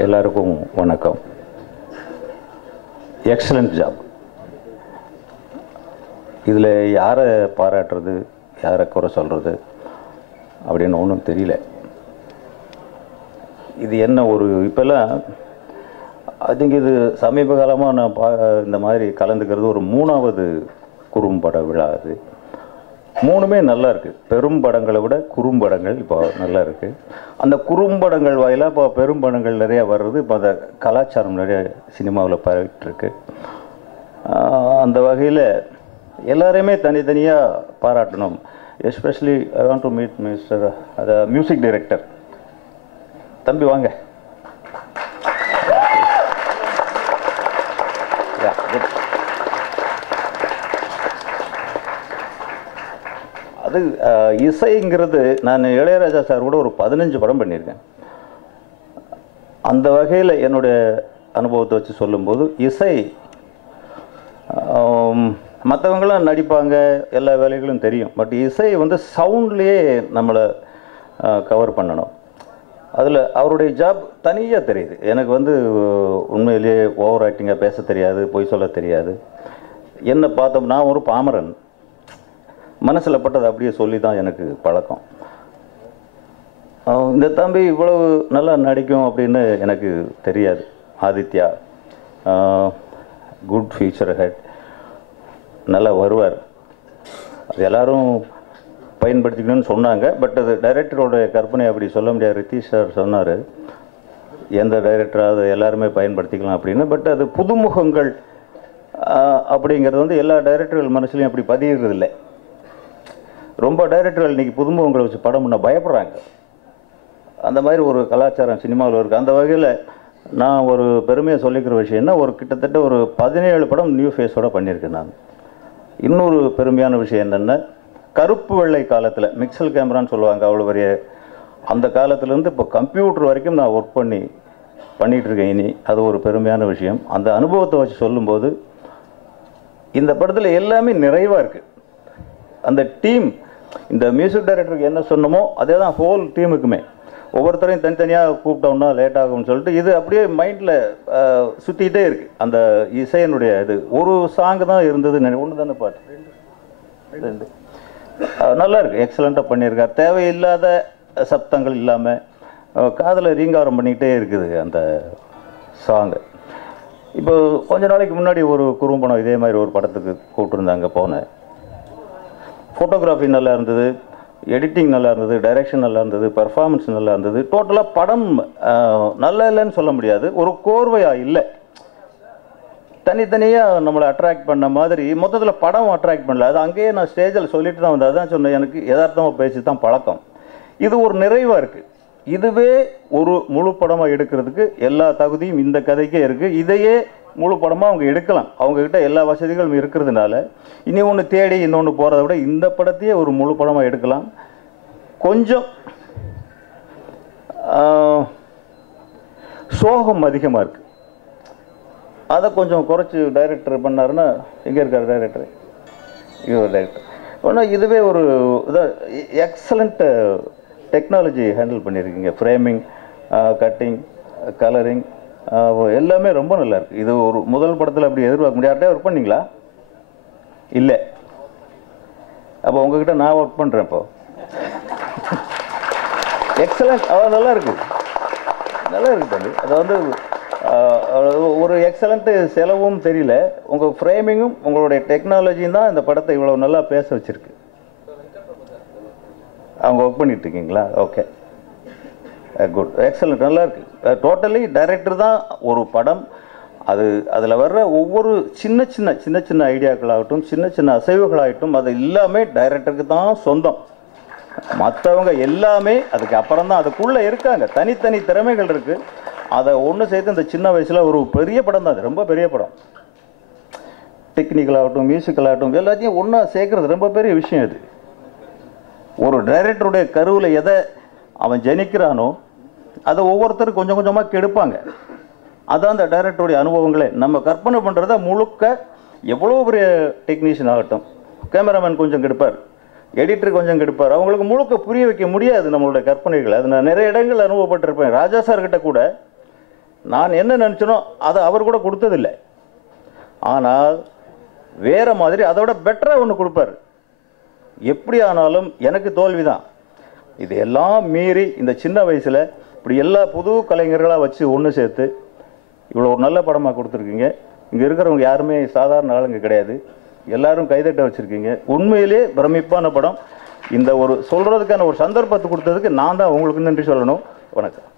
எல்லாருக்கும் வணக்கம். Excellent job. இதில் யாரை பாராட்டுறது, யாரை குறை சொல்கிறது அப்படின்னு ஒன்றும் தெரியல. இது என்ன ஒரு இப்போல்லாம் ஐ திங்க் இது சமீப காலமாக நான் இந்த மாதிரி கலந்துக்கிறது ஒரு 3வது குறும்பட விழா. அது 3மே நல்லா இருக்குது. பெரும் படங்களை விட குறும்படங்கள் இப்போ நல்லா இருக்குது. அந்த குறும்படங்கள் வாயிலாக இப்போ பெரும்படங்கள் நிறையா வர்றது. இப்போ அந்த கலாச்சாரம் நிறைய சினிமாவில் பரவிட்டுருக்கு. அந்த வகையில் எல்லாரையுமே தனித்தனியாக பாராட்டணும். Especially I want to meet mister அந்த மியூசிக் டைரக்டர். தம்பி வாங்க. அது இசைங்கிறது நான் இளையராஜா சார் கூட ஒரு 15 படம் பண்ணியிருக்கேன். அந்த வகையில் என்னுடைய அனுபவத்தை வச்சு சொல்லும்போது இசை மற்றவங்களாம் நடிப்பாங்க, எல்லா வேலைகளும் தெரியும். பட் இசை வந்து சவுண்ட்லேயே நம்மளை கவர் பண்ணணும். அதில் அவருடைய ஜாப் தனியாக தெரியுது. எனக்கு வந்து உண்மையிலேயே ஓவர் ஆக்டிங்காக பேச தெரியாது, பொய் சொல்ல தெரியாது. என்ன பார்த்தோம், நான் ஒரு பாமரன். மனசில் பட்டது அப்படியே சொல்லி தான் எனக்கு பழக்கம். இந்த தம்பி இவ்வளவு நல்லா நடிக்கும் அப்படின்னு எனக்கு தெரியாது. ஆதித்யா குட் ஃபியூச்சர் ஹெட், நல்லா வருவார். அது எல்லோரும் பயன்படுத்திக்கணும்னு சொன்னாங்க. பட் அது டைரக்டரோடைய கற்பனை அப்படி சொல்ல முடியாது. ரித்தீஷ் சார் சொன்னார் எந்த டைரக்டராக எல்லாருமே பயன்படுத்திக்கலாம் அப்படின்னு. பட் அது புதுமுகங்கள் அப்படிங்கிறது வந்து எல்லா டைரக்டர்கள் மனசுலையும் அப்படி பதிகிறதில்லை. ரொம்ப டைரக்டர்கள் இன்றைக்கி புதுமுகங்களை வச்சு படம் பண்ண பயப்படுறாங்க. அந்த மாதிரி ஒரு கலாச்சாரம் சினிமாவில் இருக்குது. அந்த வகையில் நான் ஒரு பெருமையாக சொல்லிக்கிற விஷயம்னா ஒரு கிட்டத்தட்ட ஒரு 17 படம் நியூ ஃபேஸோடு பண்ணியிருக்கேன் நான். இன்னொரு பெருமையான விஷயம் என்னென்னா, கருப்பு வெள்ளை காலத்தில் மிக்சல் கேமரான்னு சொல்லுவாங்க, அவ்வளோ பெரிய அந்த காலத்துலேருந்து இப்போ கம்ப்யூட்டர் வரைக்கும் நான் ஒர்க் பண்ணிகிட்ருக்கேன். இனி அது ஒரு பெருமையான விஷயம். அந்த அனுபவத்தை வச்சு சொல்லும்போது இந்த படத்தில் எல்லாமே நிறைவாக இருக்குது. அந்த டீம், இந்த மியூசிக் டைரக்டருக்கு என்ன சொன்னமோ அதே தான் ஹோல் டீமுக்குமே. ஒவ்வொருத்தரையும் தனித்தனியாக கூப்பிட்டோம்னா லேட் ஆகும்னு சொல்லிட்டு இது அப்படியே மைண்டில் சுற்றிக்கிட்டே இருக்குது. அந்த இசையினுடைய இது ஒரு சாங்கு தான் இருந்தது. ஒன்று தானே பாட்டு, 2 நல்லா இருக்குது. எக்ஸலண்ட்டாக பண்ணியிருக்கார். தேவையில்லாத சப்தங்கள் இல்லாமல் காதில் ரீங்காரம் பண்ணிக்கிட்டே இருக்குது அந்த சாங்கு. இப்போ கொஞ்ச நாளைக்கு முன்னாடி ஒரு குறும்படம் இதே மாதிரி ஒரு படத்துக்கு கூப்பிட்டுருந்தாங்க. போனேன். ஃபோட்டோகிராஃபி நல்லா இருந்தது, எடிட்டிங் நல்லா இருந்தது, டைரெக்ஷன் நல்லா இருந்தது, பர்ஃபார்மன்ஸ் நல்லா இருந்தது. டோட்டலாக படம் நல்லா இல்லைன்னு சொல்ல முடியாது, ஒரு கோர்வையாக இல்லை. தனித்தனியாக நம்மளை அட்ராக்ட் பண்ண மாதிரி மொத்தத்தில் படம் அட்ராக்ட் பண்ணல. அது அங்கேயே நான் ஸ்டேஜில் சொல்லிட்டு தான் வந்தேன். அதான் சொன்னேன், எனக்கு யதார்த்தமாக பேசி தான் பழக்கம். இது ஒரு நிறைவாக இருக்குது. இதுவே ஒரு முழு படமாக எடுக்கிறதுக்கு எல்லா தகுதியும் இந்த கதைக்கே இருக்குது. இதையே முழு படமாக அவங்க எடுக்கலாம். அவங்கக்கிட்ட எல்லா வசதிகளும் இருக்கிறதுனால இனி ஒன்று தேடி இன்னொன்று போகிறத விட இந்த படத்தையே ஒரு முழு படமாக எடுக்கலாம். கொஞ்சம் சோகம் அதிகமாக இருக்குது. அதை கொஞ்சம் குறைச்சி டைரக்டர் பண்ணாருன்னா, எங்கே இருக்கார் டைரக்டர்? இது ஒரு டைரக்டர் ஆனால் இதுவே ஒரு இதாக எக்ஸலண்ட் டெக்னாலஜி ஹேண்டில் பண்ணியிருக்கீங்க. ஃப்ரேமிங், கட்டிங், கலரிங் எல்லாமே ரொம்ப நல்லா இருக்குது. இது ஒரு முதல் படத்தில் அப்படி எதிர்பார்க்க முடியாதே. ஒர்க் பண்ணிங்களா? இல்லை. அப்போ உங்ககிட்ட நான் ஒர்க் பண்ணுறேன். இப்போ எக்ஸலண்ட். நல்லா இருக்குது, நல்லா இருக்குது தம்பி. அது வந்து ஒரு எக்ஸலண்ட்டு செலவும் தெரியல. உங்கள் ஃப்ரேமிங்கும் உங்களுடைய டெக்னாலஜியும் தான் இந்த படத்தை இவ்வளோ நல்லா பேச வச்சுருக்கு. அவங்க ஒர்க் பண்ணிகிட்ருக்கீங்களா? ஓகே, குட், எக்ஸலண்ட், நல்லா இருக்குது. டோட்டலி டைரக்டர் தான் ஒரு படம். அதில் வர்ற ஒவ்வொரு சின்ன சின்ன ஐடியாக்களாகட்டும், சின்ன சின்ன அசைவுகளாகட்டும், அது எல்லாமே டைரக்டருக்கு தான் சொந்தம். மற்றவங்க எல்லாமே அதுக்கு அப்புறம் தான் அதுக்குள்ளே இருக்காங்க. தனித்தனி திறமைகள் இருக்குது. அதை ஒன்று சேர்த்து இந்த சின்ன வயசில் ஒரு பெரிய படம் தான். அது ரொம்ப பெரிய படம். டெக்னிக்கலாகட்டும், மியூசிக்கலாகட்டும், எல்லாத்தையும் ஒன்றா சேர்க்குறது ரொம்ப பெரிய விஷயம். இது ஒரு டைரக்டருடைய கருவில் எதை அவன் ஜனிக்கிறானோ அதை ஒவ்வொருத்தரும் கொஞ்சம் கொஞ்சமாக கெடுப்பாங்க. அதான் அந்த டைரக்டருடைய அனுபவங்களே. நம்ம கற்பனை பண்ணுறத முழுக்க எவ்வளோ பெரிய டெக்னீஷியன் ஆகட்டும், கேமராமேன் கொஞ்சம் கெடுப்பார், எடிட்டர் கொஞ்சம் கெடுப்பார். அவங்களுக்கு முழுக்க புரிய வைக்க முடியாது நம்மளுடைய கற்பனைகளை. அது நான் நிறைய இடங்கள் அனுபவப்பட்டிருப்பேன். ராஜா சார்கிட்ட கூட நான் என்ன நினச்சனோ அதை அவர் கூட கொடுத்ததில்லை. ஆனால் வேறு மாதிரி அதை விட பெட்டராக ஒன்று கொடுப்பார். எப்படி ஆனாலும் எனக்கு தோல்வி தான். இதையெல்லாம் மீறி இந்த சின்ன வயசில் இப்படி எல்லா புது கலைஞர்களாக வச்சு ஒன்று சேர்த்து இவ்வளோ ஒரு நல்ல படமாக கொடுத்துருக்கீங்க. இங்கே இருக்கிறவங்க யாருமே சாதாரண ஆளுங்க கிடையாது. எல்லாரும் கைதட்ட வச்சுருக்கீங்க. உண்மையிலே பிரமிப்பான படம். இந்த ஒரு சொல்கிறதுக்கான ஒரு சந்தர்ப்பத்தை கொடுத்ததுக்கு நான் தான் உங்களுக்கு நன்றி சொல்லணும். வணக்கம்.